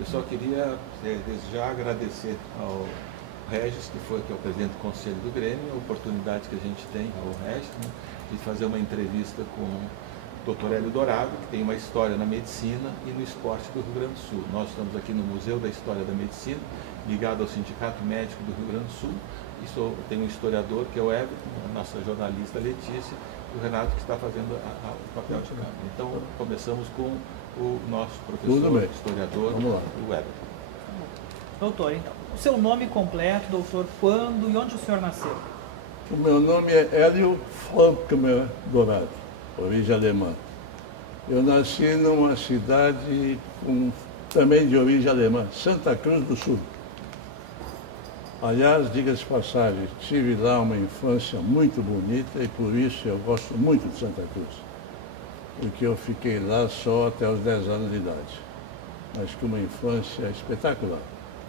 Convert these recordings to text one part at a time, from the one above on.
Eu só queria, desde já, agradecer ao Regis, que é o presidente do Conselho do Grêmio, a oportunidade que a gente tem, ao Regis, né, de fazer uma entrevista com o Dr. Hélio Dourado, que tem uma história na medicina e no esporte do Rio Grande do Sul. Nós estamos aqui no Museu da História da Medicina, ligado ao Sindicato Médico do Rio Grande do Sul, e tem um historiador, que é o Everton, a nossa jornalista Letícia, e o Renato, que está fazendo o papel de câmera. Então, começamos com o nosso professor, historiador, o Everton. Doutor, então, o seu nome completo, doutor, quando e onde o senhor nasceu? O meu nome é Hélio Falkmer Dourado, origem alemã. Eu nasci numa cidade também de origem alemã, Santa Cruz do Sul. Aliás, diga-se de passagem, tive lá uma infância muito bonita e por isso eu gosto muito de Santa Cruz. Porque eu fiquei lá só até os 10 anos de idade. Mas com uma infância espetacular.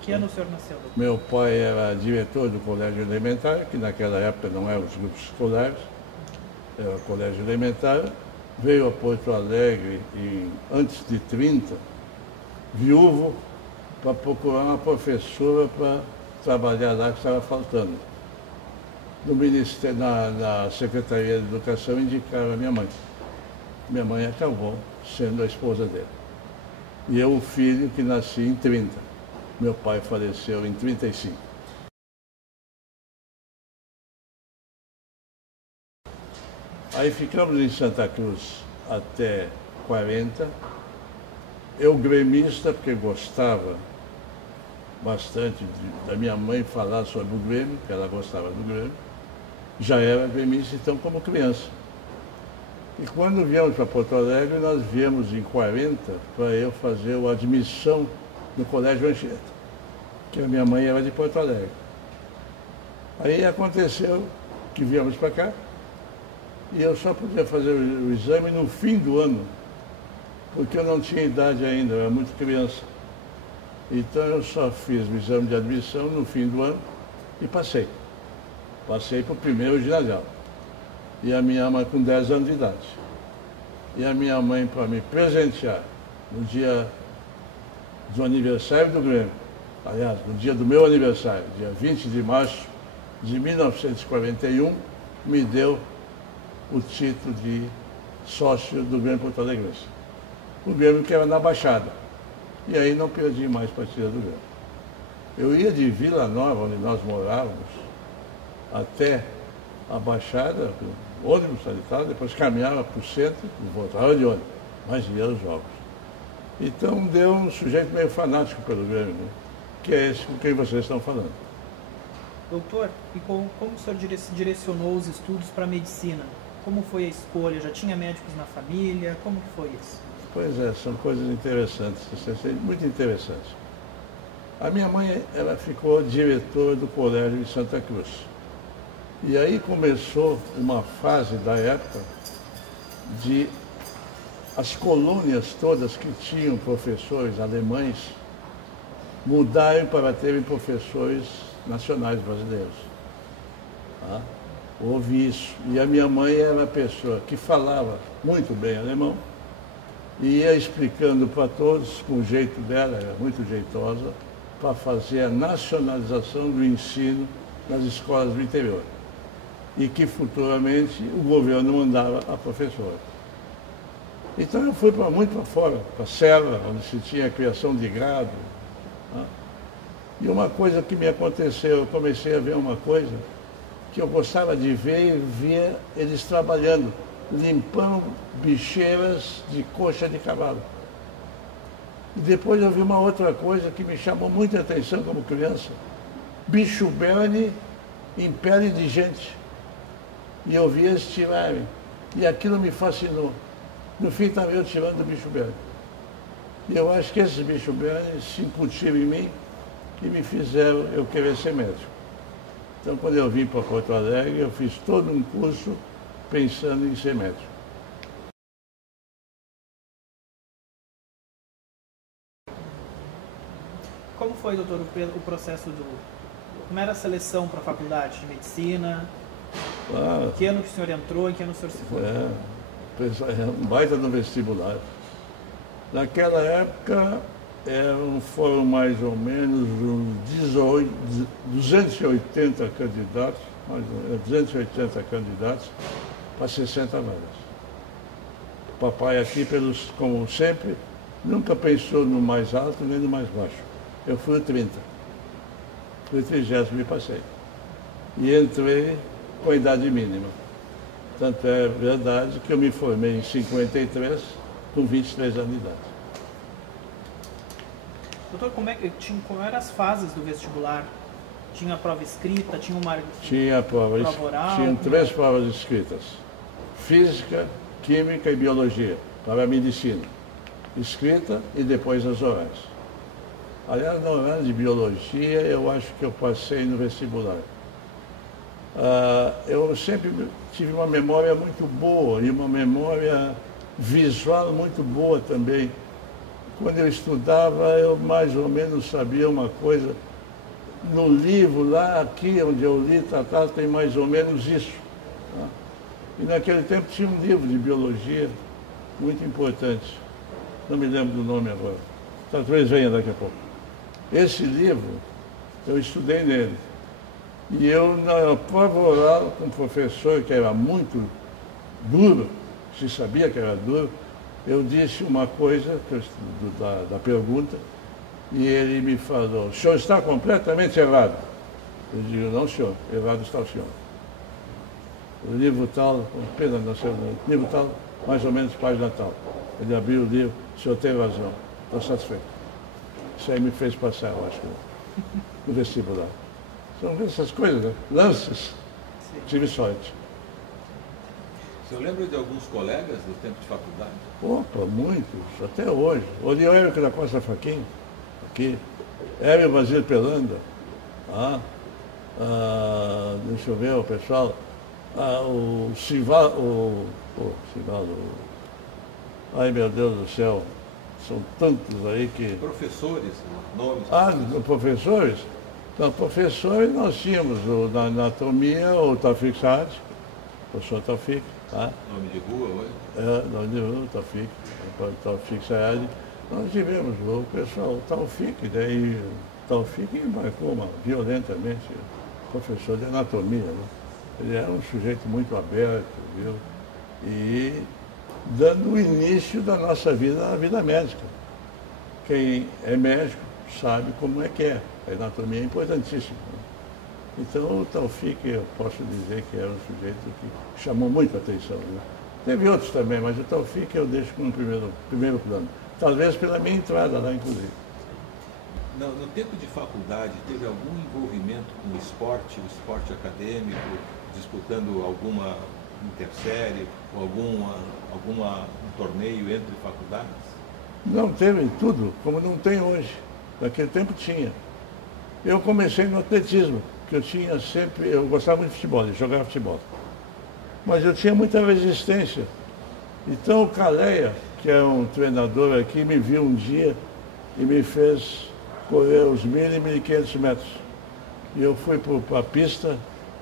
Que ano o senhor nasceu, doutor? Meu pai era diretor do colégio elementar, que naquela época não eram os grupos escolares, era o colégio elementar. Veio a Porto Alegre antes de 30, viúvo, para procurar uma professora para trabalhar lá, que estava faltando. No Ministério, na Secretaria de Educação indicaram a minha mãe. Minha mãe acabou sendo a esposa dele. E eu, o filho, que nasci em 30. Meu pai faleceu em 35. Aí ficamos em Santa Cruz até 40. Eu gremista, porque gostava bastante da minha mãe falar sobre o Grêmio, porque ela gostava do Grêmio. Já era gremista, então, como criança. E quando viemos para Porto Alegre, nós viemos em 40 para eu fazer a admissão no Colégio Anchieta, que a minha mãe era de Porto Alegre. Aí aconteceu que viemos para cá e eu só podia fazer o exame no fim do ano, porque eu não tinha idade ainda, eu era muito criança. Então eu só fiz o exame de admissão no fim do ano e passei. Passei para o primeiro ginasial. E a minha mãe com 10 anos de idade. E a minha mãe, para me presentear no dia do aniversário do Grêmio, aliás, no dia do meu aniversário, dia 20 de março de 1941, me deu o título de sócio do Grêmio Porto Alegrense. O Grêmio que era na Baixada. E aí não perdi mais partida do Grêmio. Eu ia de Vila Nova, onde nós morávamos, até a Baixada, ônibus sanitário, depois caminhava para o centro e voltava de ônibus, mas ia aos jogos. Então deu um sujeito meio fanático pelo Grêmio, né? Que é esse com quem vocês estão falando. Doutor, e como o senhor direcionou os estudos para a medicina? Como foi a escolha? Já tinha médicos na família? Como que foi isso? Pois é, são coisas interessantes, muito interessantes. A minha mãe, ela ficou diretora do colégio de Santa Cruz. E aí começou uma fase da época de as colônias todas que tinham professores alemães mudarem para terem professores nacionais brasileiros. Tá? Houve isso. E a minha mãe era uma pessoa que falava muito bem alemão e ia explicando para todos, com o jeito dela, era muito jeitosa, para fazer a nacionalização do ensino nas escolas do interior. E que futuramente o governo mandava a professora. Então eu fui muito para fora, para a Serra, onde se tinha a criação de gado. Tá? E uma coisa que me aconteceu, eu comecei a ver uma coisa que eu gostava de ver e via eles trabalhando, limpando bicheiras de coxa de cavalo. E depois eu vi uma outra coisa que me chamou muita atenção como criança. Bicho berne em pele de gente. E eu vi eles tirarem. E aquilo me fascinou. No fim estava eu tirando o bicho berne. E eu acho que esses bicho berne se incutiram em mim e me fizeram eu querer ser médico. Então quando eu vim para Porto Alegre, eu fiz todo um curso pensando em ser médico. Como foi, doutor, o processo como era a seleção para a faculdade de medicina? Em que ano que o senhor entrou, em que ano o senhor se formou? Um baita do vestibular. Naquela época, foram mais ou menos uns 280 candidatos, mais ou menos, 280 candidatos para 60 vagas. O papai aqui, como sempre, nunca pensou no mais alto nem no mais baixo. Eu fui o 30. Fui o 30º e passei. E entrei com a idade mínima. Tanto é verdade que eu me formei em 53, com 23 anos de idade. Doutor, qual eram as fases do vestibular? Tinha a prova escrita, tinha uma prova oral? Tinham 3 provas escritas. Física, Química e Biologia, para a medicina. Escrita e depois as orais. Aliás, na oral de Biologia, eu acho que eu passei no vestibular. Eu sempre tive uma memória muito boa e uma memória visual muito boa também. Quando eu estudava, eu mais ou menos sabia uma coisa. No livro, lá, aqui, onde eu li, tem mais ou menos isso. Tá? E naquele tempo tinha um livro de biologia muito importante. Não me lembro do nome agora. Talvez venha daqui a pouco. Esse livro, eu estudei nele. E eu, na prova oral, com um professor que era muito duro, se sabia que era duro, eu disse uma coisa da pergunta, e ele me falou: o senhor está completamente errado. Eu digo: não, senhor, errado está o senhor. O livro tal, pena não sei, livro tal, mais ou menos página tal. Ele abriu o livro: o senhor tem razão, estou satisfeito. Isso aí me fez passar, eu acho, no vestibular. São essas coisas, né? Lances. Tive sorte. O senhor lembra de alguns colegas do tempo de faculdade? Opa, muitos, até hoje. O Érico da Costa Faquin, aqui. Hélio Basílio Pelanda. Deixa eu ver o pessoal. O Sivaldo. Ai, meu Deus do céu. São tantos aí que... Professores, nomes. Professores? Então, professores nós tínhamos na anatomia o Taufik Saad, o professor Taufik. Tá? Nome de rua hoje? Nome de rua, Taufik Saad. Nós tivemos o pessoal, o Taufik, daí o Taufik marcou violentamente, professor de anatomia. Né? Ele era um sujeito muito aberto, viu? E dando o início da nossa vida, a vida médica. Quem é médico sabe como é que é. A anatomia é importantíssima. Né? Então, o Taufik, eu posso dizer que era um sujeito que chamou muito a atenção. Né? Teve outros também, mas o Taufik eu deixo como primeiro plano. Talvez pela minha entrada lá, inclusive. No tempo de faculdade, teve algum envolvimento com o esporte acadêmico, disputando alguma intersérie, ou algum torneio entre faculdades? Não teve tudo, como não tem hoje. Naquele tempo tinha. Eu comecei no atletismo, que eu gostava muito de futebol, de jogar futebol. Mas eu tinha muita resistência. Então o Caleia, que é um treinador aqui, me viu um dia e me fez correr os 1.000 e 1.500 metros. E eu fui para a pista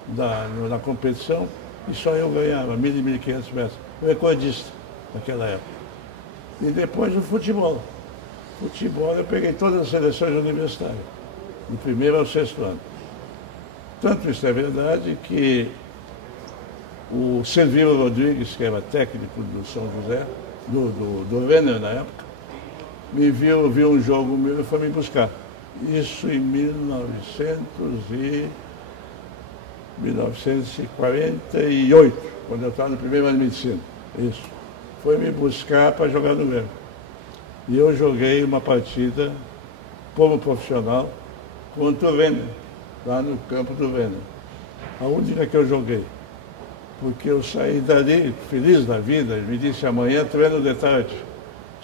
na competição e só eu ganhava 1.000 e 1.500 metros. Recordista naquela época. E depois o futebol. Futebol eu peguei todas as seleções universitárias, do 1º ao 6º ano. Tanto isso é verdade que o Servilho Rodrigues, que era técnico do São José, do Renner na época, viu um jogo meu e foi me buscar. Isso em 1948, quando eu estava no 1º ano de medicina. Isso. Foi me buscar para jogar no Renner. E eu joguei uma partida como profissional contra o Renner, lá no campo do Renner. A única que eu joguei. Porque eu saí dali feliz da vida, ele me disse: amanhã treino de tarde.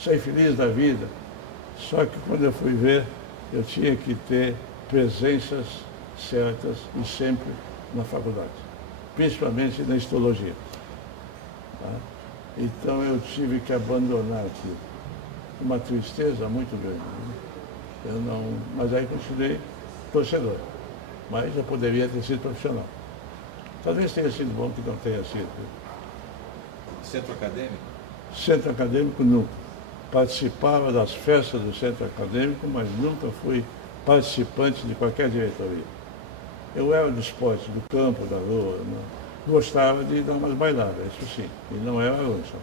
Saí feliz da vida. Só que quando eu fui ver, eu tinha que ter presenças certas e sempre na faculdade, principalmente na histologia. Tá? Então eu tive que abandonar aquilo. Uma tristeza muito grande. Né? Mas aí continuei torcedor. Mas eu poderia ter sido profissional. Talvez tenha sido bom que não tenha sido. Centro acadêmico? Centro acadêmico, nunca. participava das festas do centro acadêmico, mas nunca fui participante de qualquer diretoria. Eu era do esporte, do campo, da rua, né? Gostava de dar umas bailadas, isso sim, e não era aluno só.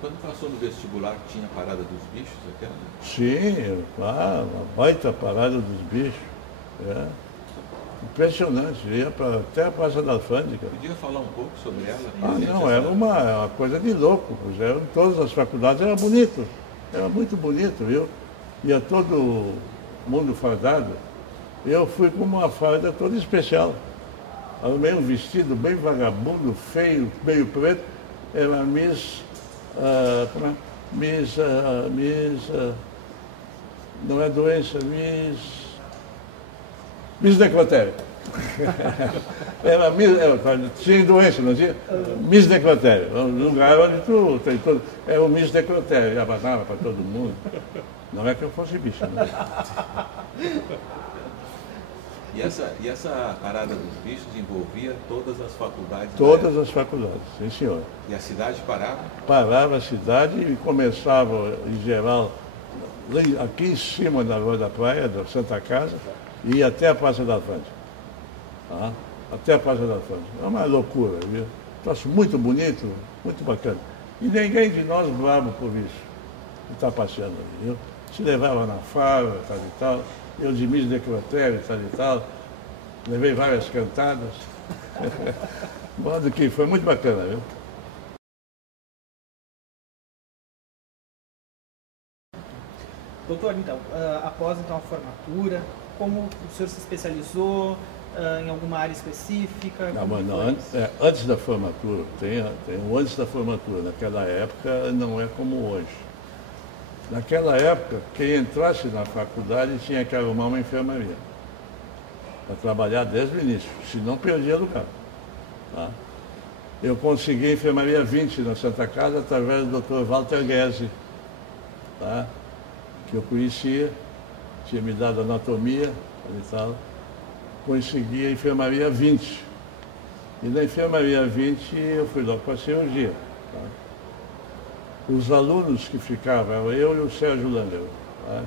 Quando passou no vestibular, tinha a parada dos bichos, aquela? Sim, claro, uma baita parada dos bichos. É. Impressionante, ia até a Praça da Alfândega. Podia falar um pouco sobre ela? Ah, não, era uma coisa de louco. Todas as faculdades, era bonito, era muito bonito, viu? Ia todo mundo fardado. Eu fui com uma farda toda especial. Arrumei um vestido bem vagabundo, feio, meio preto. Era não é doença, Miss Necrotério. Tinha doença, não tinha? Miss Necrotério. Um lugar onde tu tem todo. É o Miss Necrotério, já passava para todo mundo. Não é que eu fosse bicho, né? E essa parada dos bichos envolvia todas as faculdades? Todas as faculdades, sim senhor. E a cidade parava? Parava a cidade e começava, em geral, aqui em cima da Rua da Praia, da Santa Casa, e ia até a Praça da Alfândega. Tá? Até a Praça da Alfândega. É uma loucura, viu? Troço muito bonito, muito bacana. E ninguém de nós bravo por isso, que está passeando ali, viu? Se levava na farra, tal e tal. Eu de Miss Necrotério, tal e tal. Levei várias cantadas. Modo que foi muito bacana, viu? Doutor, então, após então, a formatura, como o senhor se especializou em alguma área específica? Antes da formatura, tem um antes da formatura. Naquela época não é como hoje. Naquela época, quem entrasse na faculdade tinha que arrumar uma enfermaria para trabalhar desde o início, senão perdia lugar. Tá? Eu consegui a enfermaria 20 na Santa Casa através do Dr. Walter Guese, tá? Que eu conhecia, tinha me dado anatomia e tal. Consegui a enfermaria 20. E na enfermaria 20 eu fui logo para a cirurgia. Tá? Os alunos que ficavam, eram eu e o Sérgio Lander,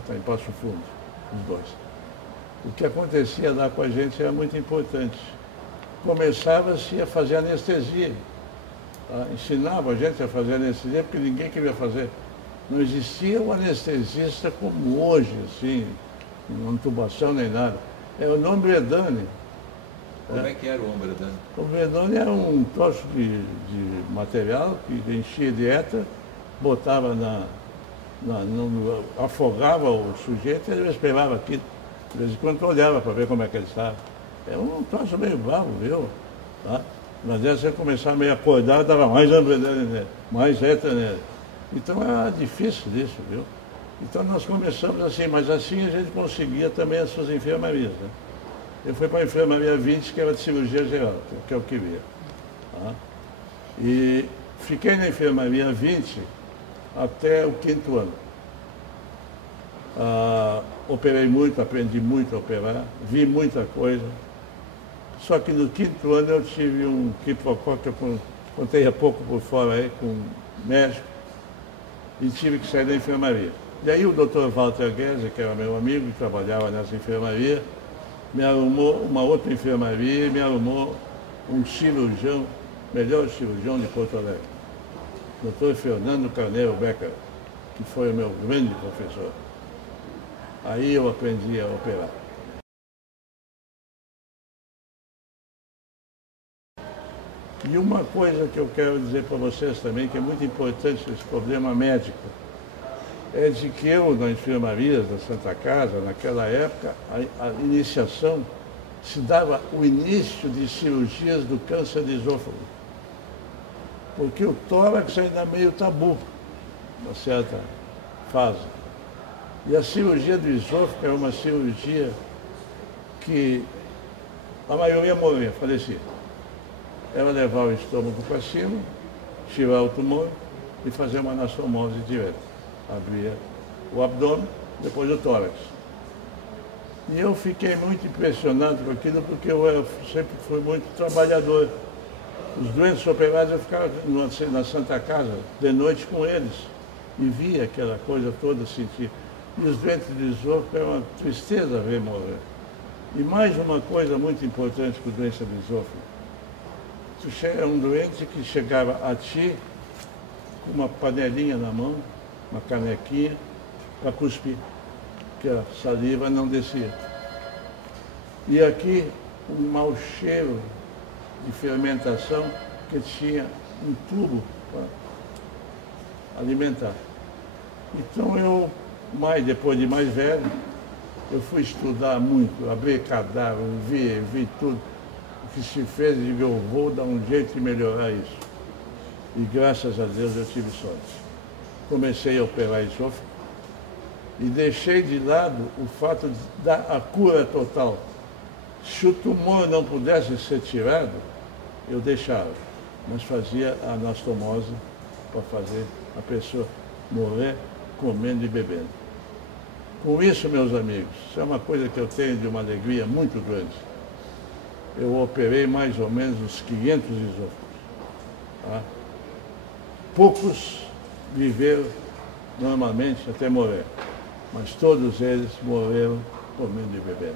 tá em Passo Fundo, os dois. O que acontecia lá com a gente era muito importante. Começava-se a fazer anestesia. Tá? Ensinava a gente a fazer anestesia porque ninguém queria fazer. Não existia um anestesista como hoje, assim, uma intubação nem nada. Era o Ombredone. Como é que era o Ombredone? O Ombredone era um troço de material que enchia de éter, botava afogava o sujeito e ele esperava aquilo. De vez em quando olhava para ver como é que ele estava. É um troço meio bravo, viu? Tá? Mas aí você começava meio acordado, dava mais Ombredone nele, mais éter nele. Então era difícil isso, viu? Então nós começamos assim, mas assim a gente conseguia também as suas enfermarias, né? Eu fui para a enfermaria 20, que era de cirurgia geral, que eu queria. Tá? E fiquei na enfermaria 20 até o 5º ano. Operei muito, aprendi muito a operar, vi muita coisa. Só que no 5º ano eu tive um quiprocó que eu contei há pouco por fora aí, com um médico, e tive que sair da enfermaria. E aí o Dr. Walter Guese, que era meu amigo, que trabalhava nessa enfermaria, me arrumou uma outra enfermaria e me arrumou um cirurgião, melhor cirurgião de Porto Alegre, Dr. Fernando Carneiro Becker, que foi o meu grande professor. Aí eu aprendi a operar. E uma coisa que eu quero dizer para vocês também, que é muito importante nesse problema médico, é de que eu, na enfermaria da Santa Casa, naquela época, a iniciação se dava o início de cirurgias do câncer de esôfago. Porque o tórax ainda é meio tabu, uma certa fase. E a cirurgia do esôfago é uma cirurgia que a maioria morria, falecia. Era levar o estômago para cima, tirar o tumor e fazer uma anastomose direta. Abria o abdômen, depois o tórax. E eu fiquei muito impressionado com aquilo, porque eu sempre fui muito trabalhador. Os doentes operados eu ficava na Santa Casa, de noite com eles. e via aquela coisa toda, sentia. E os doentes de esôfago é uma tristeza ver morrer. E mais uma coisa muito importante com doença de esôfago. É um doente que chegava a ti com uma panelinha na mão, uma canequinha, para cuspir, que a saliva não descia. E aqui um mau cheiro de fermentação que tinha um tubo para alimentar. Então eu, depois de mais velho, eu fui estudar muito, abrir cadáver, vi tudo o que se fez e eu vou dar um jeito de melhorar isso. E graças a Deus eu tive sorte. Comecei a operar esôfago e deixei de lado o fato de dar a cura total. Se o tumor não pudesse ser tirado, eu deixava, mas fazia a anastomose para fazer a pessoa morrer comendo e bebendo. Com isso, meus amigos, isso é uma coisa que eu tenho de uma alegria muito grande. Eu operei mais ou menos uns 500 esôfagos. Tá? Poucos viveram normalmente até morrer, mas todos eles morreram comendo e bebendo.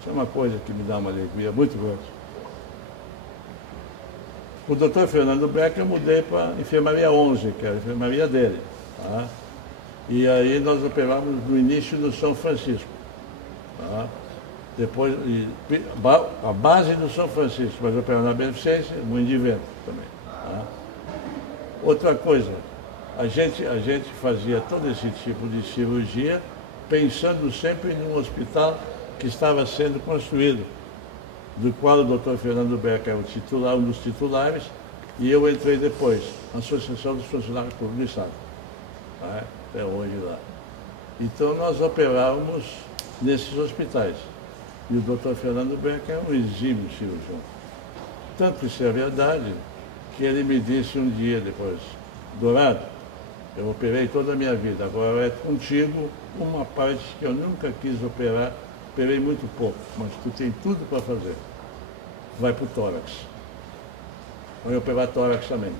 Isso é uma coisa que me dá uma alegria muito grande. O Dr. Fernando Beck eu mudei para a enfermaria 11, que era a enfermaria dele. Tá? E aí nós operávamos no início no São Francisco. Tá? Depois, a base do São Francisco, mas operava na Beneficência, Moinho de Vento também. Tá? Outra coisa, a gente fazia todo esse tipo de cirurgia pensando sempre num hospital que estava sendo construído, do qual o Dr. Fernando Beck é o titular, um dos titulares, e eu entrei depois, na Associação dos Funcionários Públicos do Estado, tá? Até hoje lá. Então nós operávamos nesses hospitais, e o Dr. Fernando Beck é um exímio cirurgião. Tanto isso é verdade, que ele me disse um dia depois, Dourado, eu operei toda a minha vida, agora é contigo uma parte que eu nunca quis operar, operei muito pouco, mas tu tem tudo para fazer. Vai para o tórax. Vai operar tórax também.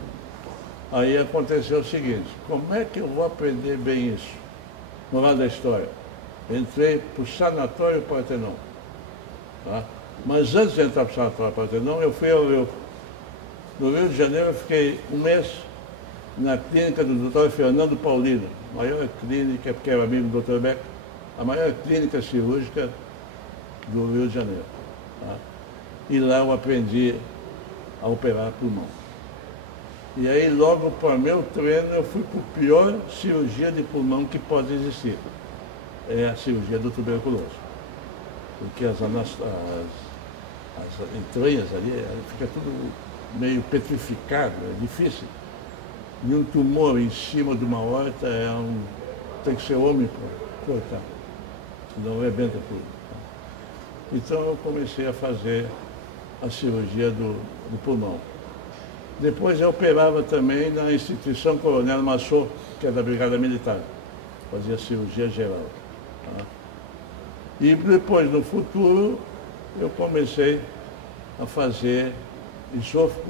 Aí aconteceu o seguinte, como é que eu vou aprender bem isso? Moral da história. Entrei para o Sanatório Partenon. Tá? Mas antes de entrar para o Sanatório Partenon, eu fui ao Rio. No Rio de Janeiro eu fiquei um mês na clínica do Dr. Fernando Paulino, maior clínica, porque era amigo do Dr. Beck, a maior clínica cirúrgica do Rio de Janeiro. Tá? E lá eu aprendi a operar pulmão. E aí logo para meu treino eu fui para a pior cirurgia de pulmão que pode existir. É a cirurgia do tuberculoso. Porque as entranhas ali, fica tudo meio petrificado, é difícil. E um tumor em cima de uma horta tem que ser homem para cortar, senão arrebenta tudo. Então eu comecei a fazer a cirurgia do pulmão. Depois eu operava também na instituição Coronel Massot, que é da Brigada Militar. Fazia cirurgia geral. Tá? E depois, no futuro, eu comecei a fazer esôfago,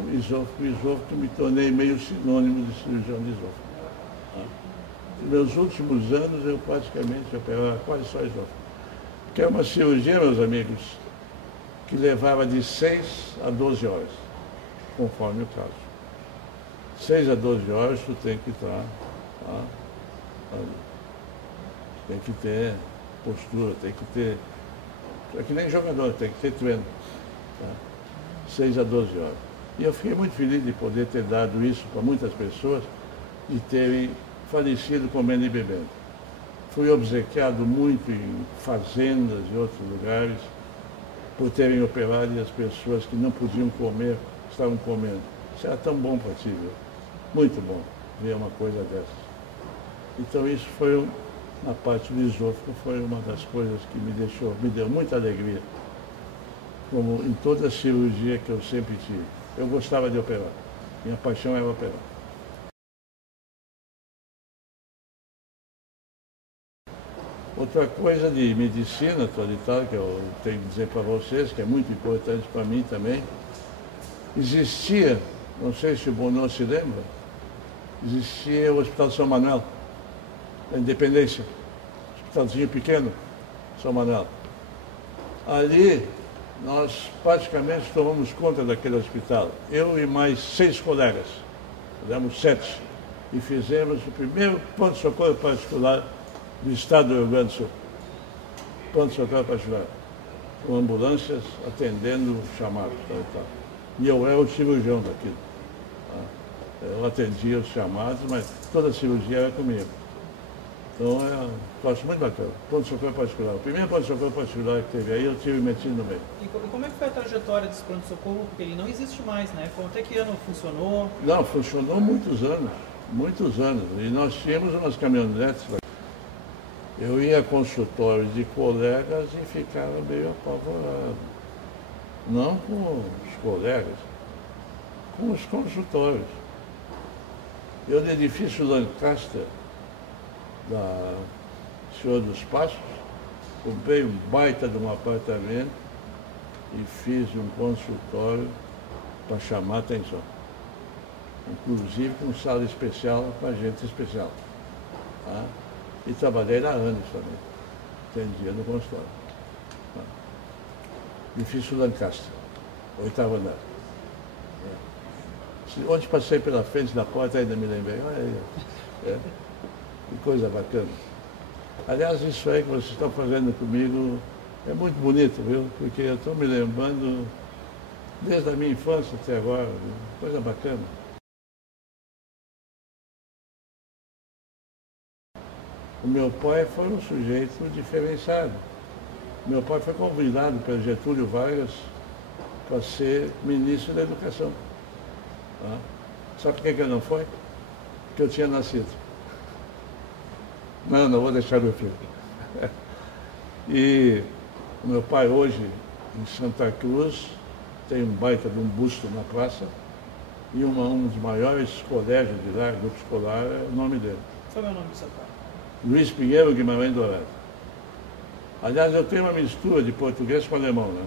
que me tornei meio sinônimo de cirurgião de esôfago. Tá? Nos meus últimos anos, eu praticamente operava quase só esôfago. Que é uma cirurgia, meus amigos, que levava de 6 a 12 horas, conforme o caso. 6 a 12 horas tu tem que estar, tá? Tem que ter postura, tem que ter... É que nem jogador, tem que ter treino. Tá? 6 a 12 horas. E eu fiquei muito feliz de poder ter dado isso para muitas pessoas e terem falecido comendo e bebendo. Fui obsequiado muito em fazendas e outros lugares por terem operado e as pessoas que não podiam comer estavam comendo. Isso era tão bom para ti, viu? Muito bom ver uma coisa dessas. Então isso foi, na parte do esôfago, foi uma das coisas que me deu muita alegria. Como em toda cirurgia que eu sempre tive. Eu gostava de operar. Minha paixão era operar. Outra coisa de medicina atualitária que eu tenho que dizer para vocês, que é muito importante para mim também, existia, não sei se o Bonô se lembra, existia o Hospital São Manuel, da Independência, hospitalzinho pequeno, São Manuel. Ali, nós praticamente tomamos conta daquele hospital, eu e mais 6 colegas, fizemos 7, e fizemos o primeiro pronto-socorro particular do estado do Rio Grande do Sul. Pronto-socorro particular, com ambulâncias atendendo chamados. E eu era o cirurgião daquilo. Eu atendia os chamados, mas toda a cirurgia era comigo. Então, eu acho muito bacana. Pronto-socorro particular. O primeiro pronto-socorro particular que teve aí, eu tive metido no meio. E como é que foi a trajetória desse pronto-socorro? Porque ele não existe mais, né? Até que ano funcionou? Não, funcionou muitos anos. Muitos anos. E nós tínhamos umas caminhonetes. Eu ia a consultórios de colegas e ficava meio apavorado. Não com os colegas, com os consultórios. Eu, no edifício Lancaster, da Senhor dos Passos, comprei um baita de um apartamento e fiz um consultório para chamar a atenção. Inclusive com sala especial para gente especial. Tá? E trabalhei lá anos também. Atendia no consultório. Tá? Edifício Lancaster, 8º andar. Onde passei pela frente da porta, ainda me lembrei. Olha aí. Que coisa bacana. Aliás, isso aí que vocês estão fazendo comigo é muito bonito, viu? Porque eu estou me lembrando desde a minha infância até agora. Viu? Coisa bacana. O meu pai foi um sujeito diferenciado. Meu pai foi convidado pelo Getúlio Vargas para ser ministro da Educação. Tá? Sabe por que ele não foi? Porque eu tinha nascido. Não vou deixar meu filho. E o meu pai hoje, em Santa Cruz, tem um baita de um busto na praça e um dos maiores colégios de lá, grupo escolar, é o nome dele. Qual é o nome do seu pai? Luiz Pinheiro Guimarães Dourado. Aliás, eu tenho uma mistura de português com alemão, né?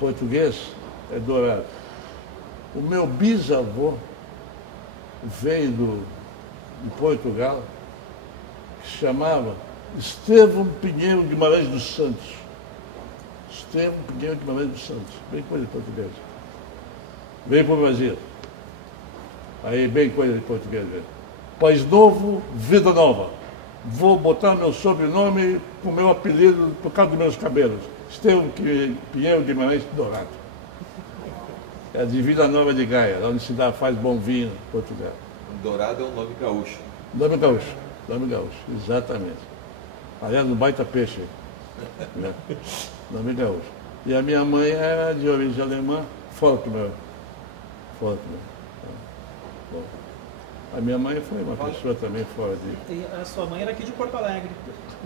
Português é Dourado. O meu bisavô veio de Portugal, que se chamava Estevão Pinheiro Guimarães dos Santos. Estevão Pinheiro Guimarães dos Santos. Bem coisa de português. Veio para o Brasil. Aí, bem coisa de português mesmo. País novo, vida nova. Vou botar meu sobrenome com meu apelido por causa dos meus cabelos. Estevão Pinheiro Guimarães Dourado. É de Vila Nova de Gaia, onde se faz bom vinho em Portugal. Dourado é um nome gaúcho. Nome gaúcho, exatamente. Aliás, um baita peixe. Né? Nome gaúcho. E a minha mãe era de origem alemã, Faulkner. A minha mãe foi uma pessoa também fora de... E a sua mãe era aqui de Porto Alegre.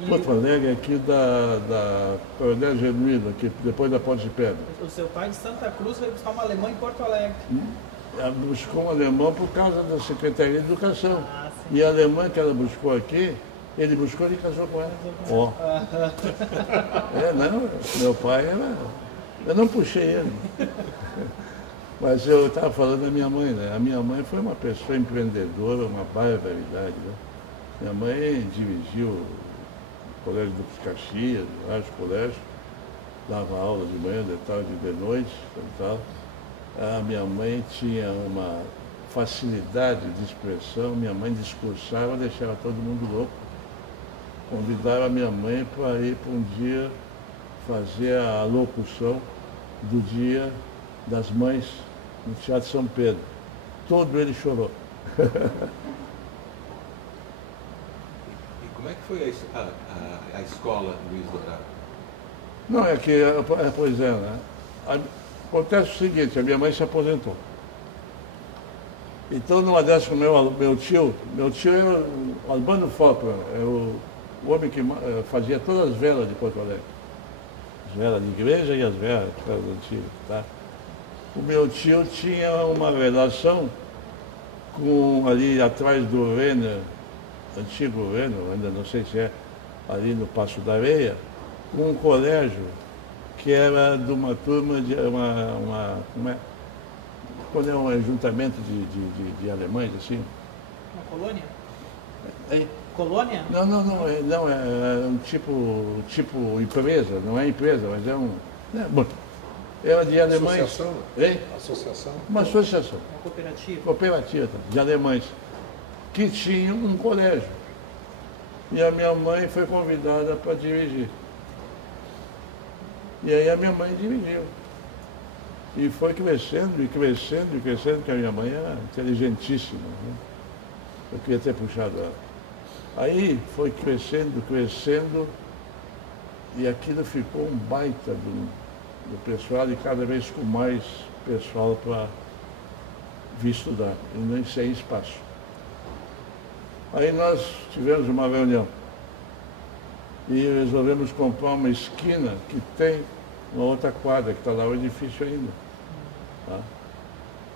Porto Alegre, aqui da Coronel Genuíno, aqui depois da Ponte de Pedra. O seu pai de Santa Cruz veio buscar uma alemã em Porto Alegre. Ela buscou um alemão por causa da Secretaria de Educação. Ah, e a alemã que ela buscou aqui, ele buscou e casou com ela. Ó. Não, meu pai era... Eu não puxei ele. Mas eu estava falando da minha mãe, né? A minha mãe foi uma pessoa empreendedora, uma barbaridade, né? Minha mãe dirigiu o Colégio dos Caxias, vários colégios, dava aula de manhã, de tarde e de noite e tal. A minha mãe tinha uma facilidade de expressão, minha mãe discursava, deixava todo mundo louco. Convidava a minha mãe para ir para um dia fazer a locução do Dia das Mães no Teatro São Pedro. Todo ele chorou. E como é que foi a escola Luiz Dourado? Não, é que, pois é, né? Acontece o seguinte, a minha mãe se aposentou. Então, numa dessas, meu tio era o Albano Faulkner, é o homem que fazia todas as velas de Porto Alegre. As velas de igreja e as velas antigas, tá? O meu tio tinha uma relação com, ali atrás do Renner, antigo Renner, ainda não sei se é, ali no Passo da Areia, um colégio que era de uma turma de como é? Quando é um ajuntamento de alemães, assim, Uma colônia? Hein? Colônia? Não, é um tipo empresa, não é empresa, mas é um... Bom, era de alemães. Associação? Hein? Associação? Uma associação. Uma cooperativa? Cooperativa de alemães, que tinha um colégio. E a minha mãe foi convidada para dirigir. E aí a minha mãe dirigiu. E foi crescendo, e crescendo, e crescendo, porque a minha mãe era inteligentíssima, né? Eu queria ter puxado ela. Aí foi crescendo, crescendo, e aquilo ficou um baita do pessoal, e cada vez com mais pessoal para vir estudar, e nem sem espaço. Aí nós tivemos uma reunião e resolvemos comprar uma esquina que tem uma outra quadra, que está lá o edifício ainda. Tá?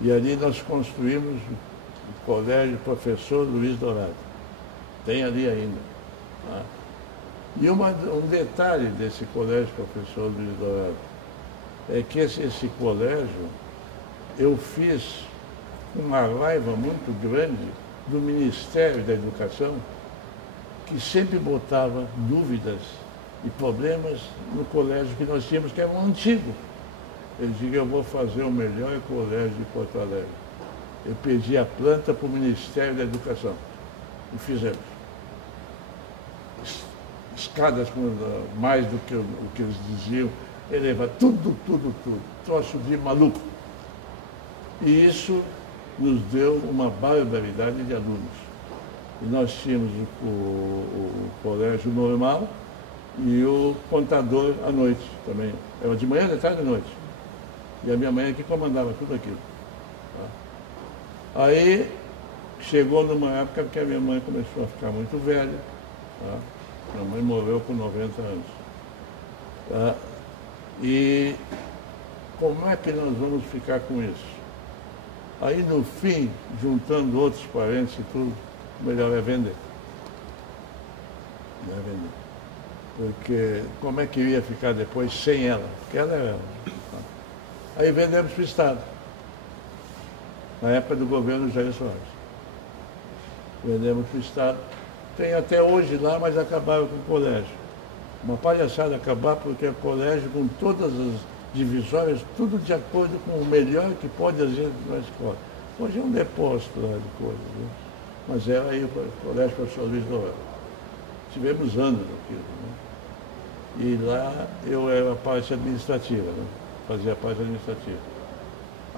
E ali nós construímos o Colégio Professor Luiz Dourado. Tem ali ainda. Tá? E um detalhe desse Colégio Professor Luiz Dourado é que esse colégio eu fiz uma raiva muito grande do Ministério da Educação, que sempre botava dúvidas e problemas no colégio que nós tínhamos, que era um antigo. Ele dizia: eu vou fazer o melhor colégio de Porto Alegre. Eu pedi a planta para o Ministério da Educação e fizemos. Escadas com mais do que o que eles diziam, eleva tudo, troço de maluco. E isso nos deu uma barbaridade de alunos. E nós tínhamos o colégio normal e o contador à noite também. Era de manhã, de tarde e de noite. E a minha mãe é que comandava tudo aquilo. Tá? Aí chegou numa época que a minha mãe começou a ficar muito velha. Tá? Minha mãe morreu com 90 anos. Tá? E como é que nós vamos ficar com isso? Aí no fim, juntando outros parentes e tudo, melhor é vender. Melhor é vender. Porque como é que eu ia ficar depois sem ela? Porque ela era ela. Aí vendemos para o Estado. Na época do governo Jair Soares. Vendemos para o Estado. Tem até hoje lá, mas acabaram com o colégio. Uma palhaçada acabar, porque é colégio com todas as divisórias, tudo de acordo com o melhor que pode fazer na escola. Hoje é um depósito lá de coisas, né? Mas era aí o Colégio Professor Luiz Dourado. Tivemos anos naquilo, né? E lá eu era a parte administrativa, né? Fazia a parte administrativa.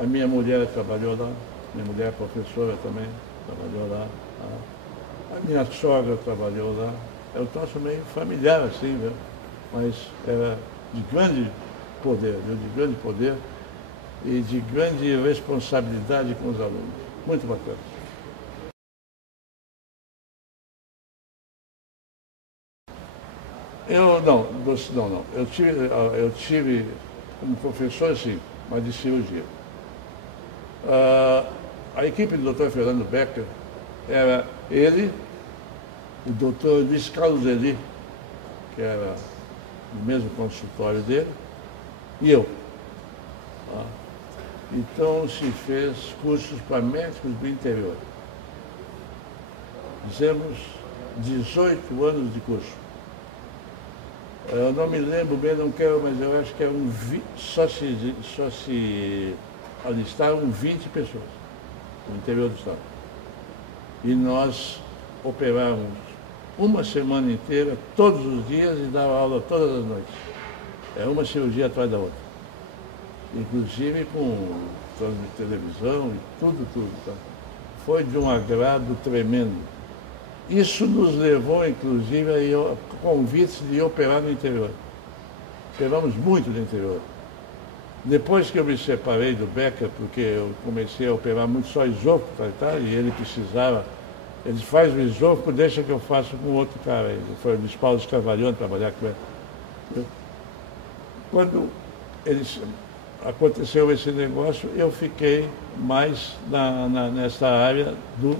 A minha mulher trabalhou lá, minha mulher é professora também, trabalhou lá. A minha sogra trabalhou lá. É um troço meio familiar assim, né? Mas era de grande poder, né? De grande poder e de grande responsabilidade com os alunos. Muito bacana. Não. Eu tive como professor, sim, mas de cirurgia. A equipe do Dr. Fernando Becker era ele, o Dr. Luiz Carlos Eli, que era no mesmo consultório dele, e eu. Então se fez cursos para médicos do interior. Fizemos 18 anos de curso. Eu não me lembro bem, não quero, mas eu acho que era só se alistaram 20 pessoas no interior do estado. E nós operávamos uma semana inteira, todos os dias, e dava aula todas as noites. É uma cirurgia atrás da outra. Inclusive com transmissão de televisão e tudo. Tá? Foi de um agrado tremendo. Isso nos levou, inclusive, a convites de operar no interior. Operamos muito no interior. Depois que eu me separei do Becker, porque eu comecei a operar muito só esôfago, tá? E ele precisava, ele faz o esôfago, deixa que eu faça com outro cara. Ele foi o Luiz Paulo Scavalhone trabalhar com ele. Quando aconteceu esse negócio, eu fiquei mais nessa área do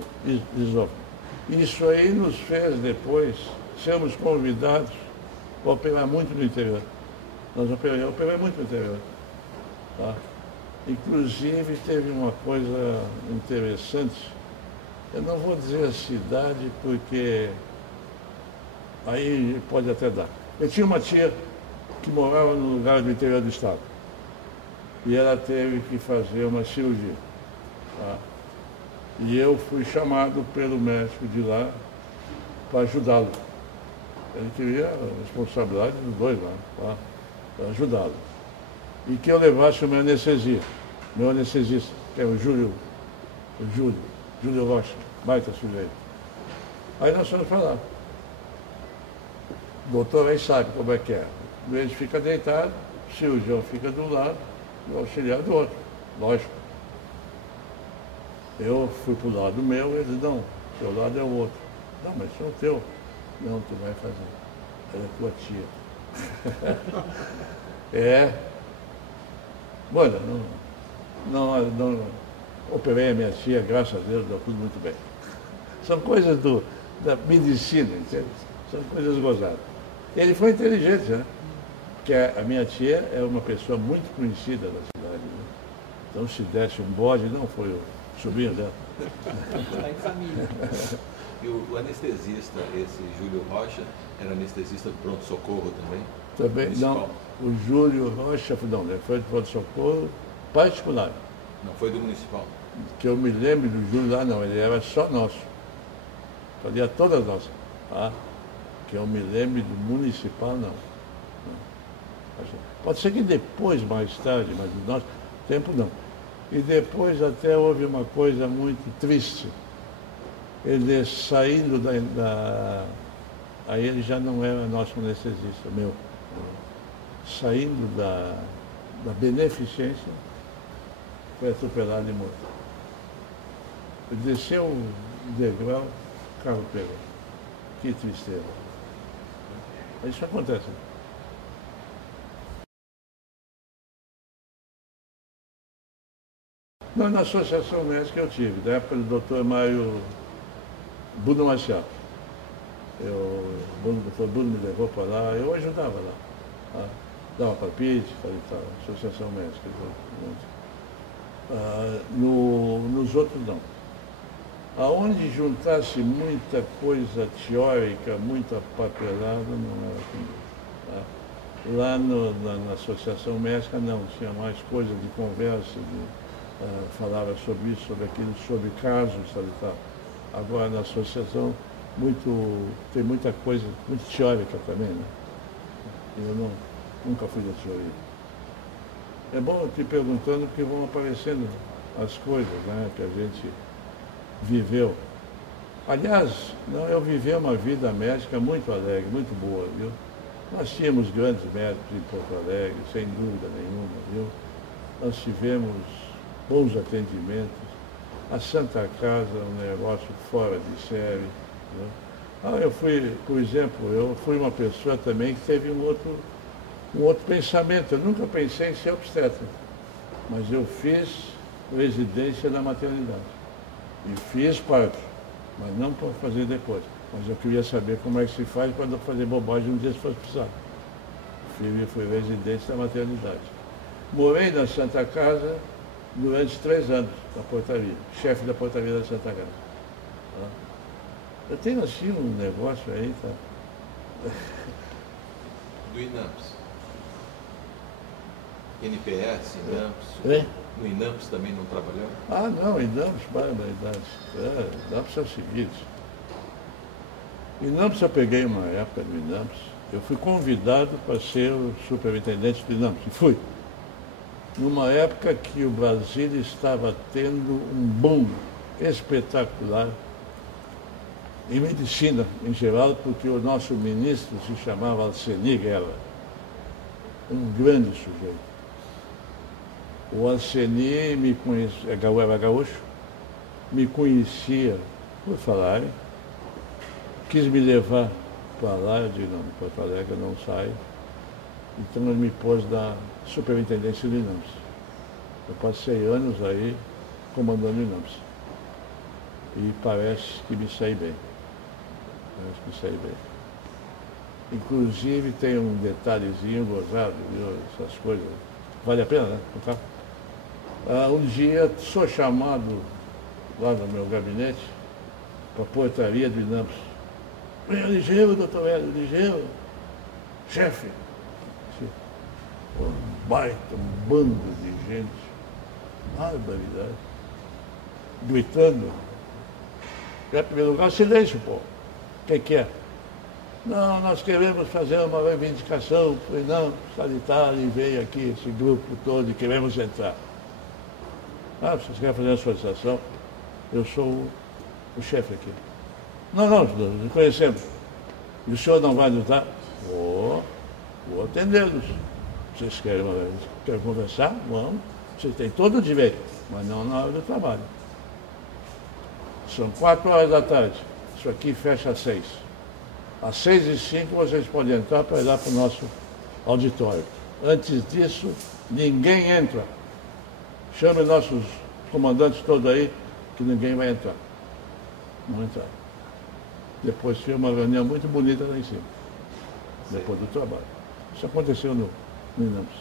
esôfago. Isso aí nos fez depois sermos convidados a operar muito no interior. Eu operei muito no interior. Tá? Inclusive teve uma coisa interessante, Eu não vou dizer a cidade porque aí pode até dar. Eu tinha uma tia que morava no lugar do interior do estado. E ela teve que fazer uma cirurgia. Tá? E eu fui chamado pelo médico de lá para ajudá-lo. Ele queria a responsabilidade dos dois lá, tá? Para ajudá-lo. E que eu levasse o meu anestesista, que é o Júlio Rocha, baita sujeito. Aí nós fomos para lá. O doutor aí sabe como é que é. O doente fica deitado, o cirurgião fica do lado, e o auxiliar do outro, lógico. Eu fui para o lado meu, ele disse, não, seu lado é o outro. Não, mas isso é o teu. Não, tu vai fazer. Ela é tua tia. É. Olha, não operei a minha tia, graças a Deus, deu tudo muito bem. São coisas da medicina, entende? São coisas gozadas. Ele foi inteligente, né? Porque a minha tia é uma pessoa muito conhecida da cidade. Né? Então, se desse um bode, não foi o sobrinho dela. Está em família. E o anestesista, esse Júlio Rocha, era anestesista do pronto-socorro também? Também, municipal? não. O Júlio Rocha, não, ele foi de pronto-socorro particular. Não, foi do municipal. Que eu me lembro do Júlio lá, não, ele era só nosso. Fazia todas nossas. Tá? Que eu me lembro do municipal, não. Pode ser que depois, mais tarde, mas no nosso tempo não. E depois até houve uma coisa muito triste. Ele saindo aí ele já não era nosso anestesista, meu. Saindo da beneficência, foi atropelado e morto. Ele desceu o degrau, o carro pegou. Que tristeza. Isso acontece. Não, na associação médica eu tive, da época do Dr. Mário Bruno Marcial. O Dr. Bruno me levou para lá, eu ajudava lá. Tá? Dava palpite, tal, associação médica. Nos outros não. Aonde juntasse muita coisa teórica, muita papelada, não era comigo. Tá? Lá na associação médica não, tinha mais coisa de conversa, falava sobre isso, sobre aquilo, sobre casos, sabe, tal. Agora na associação tem muita coisa, muito teórica também, né? Eu nunca fui da teoria. É bom eu te perguntando porque vão aparecendo as coisas, né, que a gente viveu. Aliás, eu vivi uma vida médica muito alegre, muito boa, viu? Nós tínhamos grandes médicos em Porto Alegre, sem dúvida nenhuma, viu? Nós tivemos bons atendimentos. A Santa Casa é um negócio fora de série. Né? Eu fui, por exemplo, eu fui uma pessoa também que teve um outro pensamento. Eu nunca pensei em ser obstetra, mas eu fiz residência na maternidade. E fiz parto, mas não para fazer depois. Mas eu queria saber como é que se faz para não fazer bobagem um dia se fosse precisar. Fui residente da maternidade. Morei na Santa Casa durante 3 anos, na portaria, chefe da portaria da Santa Casa. Eu tenho assim um negócio aí, tá? Do INAMPS. NPS, INAMPS. É? No INAMPS também não trabalhou? Ah, não, INAMPS, barbaridade. INAMPS é o seguinte. INAMPS eu peguei uma época do INAMPS, eu fui convidado para ser o superintendente do INAMPS, e fui. Numa época que o Brasil estava tendo um boom espetacular em medicina em geral, porque o nosso ministro se chamava Alceni Guerra, um grande sujeito. O Alceni me conhecia, era gaúcho, me conhecia por falarem, quis me levar para lá, eu disse, não, Porto Alegre eu não saio. Então ele me pôs na superintendência do INAMPS. Eu passei anos aí comandando o INAMPS. E parece que me saí bem. Inclusive tem um detalhezinho gozado, viu? Essas coisas. Vale a pena, né? Um dia sou chamado lá no meu gabinete para a portaria do INAMPS. Ligeiro, doutor Hélio, ligeiro. Chefe. Um baita, um bando de gente. Barbaridade. Gritando. Em primeiro lugar, silêncio, pô. O que é? Não, nós queremos fazer uma reivindicação. Falei, não, sanitário, e veio aqui esse grupo todo e queremos entrar. Ah, vocês querem fazer uma solicitação? Eu sou o chefe aqui. Não, nos conhecemos. E o senhor não vai nos dar? Vou atendê-los. Vocês querem conversar? Vamos. Vocês têm todo o direito, mas não na hora do trabalho. São 4 horas da tarde. Isso aqui fecha às 6. Às 6h05 vocês podem entrar para ir lá para o nosso auditório. Antes disso, ninguém entra. Chame nossos comandantes todos aí, que ninguém vai entrar. Não entrar. Depois foi uma reunião muito bonita lá em cima. Depois do trabalho. Isso aconteceu no INAMPS.